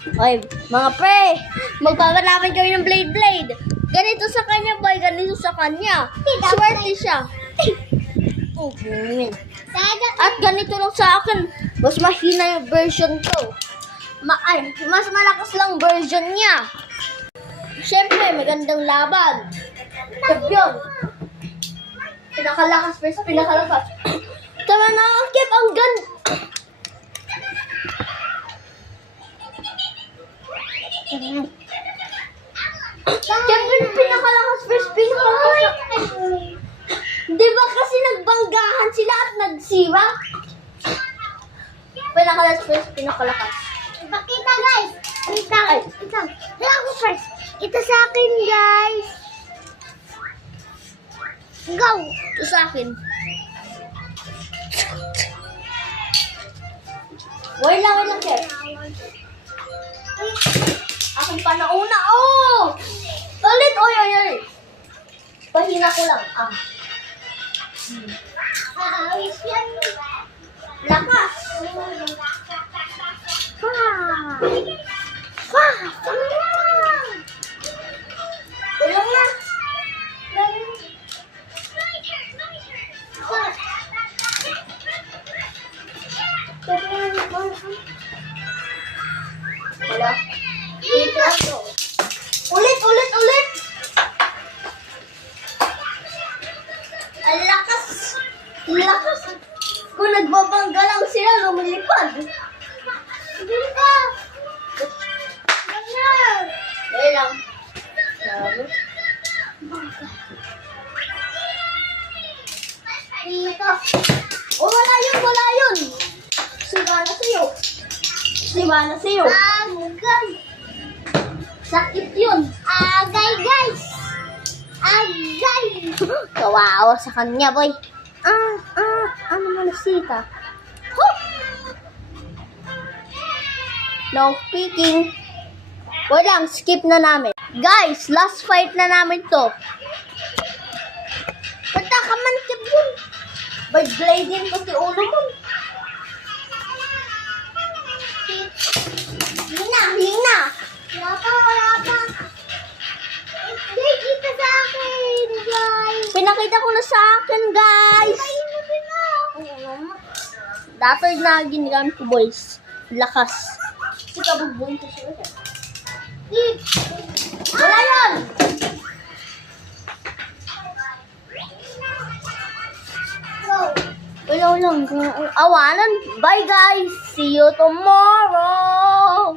Oy, mga pre, magpapalaban kami ng blade. Ganito sa kanya, boy, ganito sa kanya. Swerte siya. At ganito lang sa akin, mas mahina yung version ko. Mas malakas lang version niya. Siyempre, magandang laban. Champion. Pinakalakas versus pinakalakas. Tama na ang Kev, ang ganda. Siyempre, pinakalakas versus pinakalakas. Di ba kasi nagbanggahan sila at nagsiwa? Pinakalakas versus pinakalakas. Pakita guys. Ito. Ako first. Ito sa akin guys. Go. Ito sa akin. Wait lang, Kev. Akin pa nauna. Oh! Ulit, oy. Pahina ko lang. Lakas. Tulong na. Wala. Dito. Ulit. Ang lakas. Kung nagbabangga lang sila, lumilipad. Dito. Wait lang. Sabi. Dito. Oh, wala yun. Siwa na sa'yo. Agay. Sakit yun. Agay guys. Agay. Kawawa sa kanya, boy. Ano mo nasita? No speaking. Walang, skip na namin. Guys, last fight na namin to. Bata ka man, Kev yun. By blading ko si ulo mo. Hina. Wala pa. Hindi, kita sa akin, guys. Pinakita ko na sa akin, guys. Painapin mo. Dapat na ginagamit ko, boys. Lakas. Kasi kabugbuhin ko siya. Wala yan! Wala lang. Awanan. Bye, guys. See you tomorrow.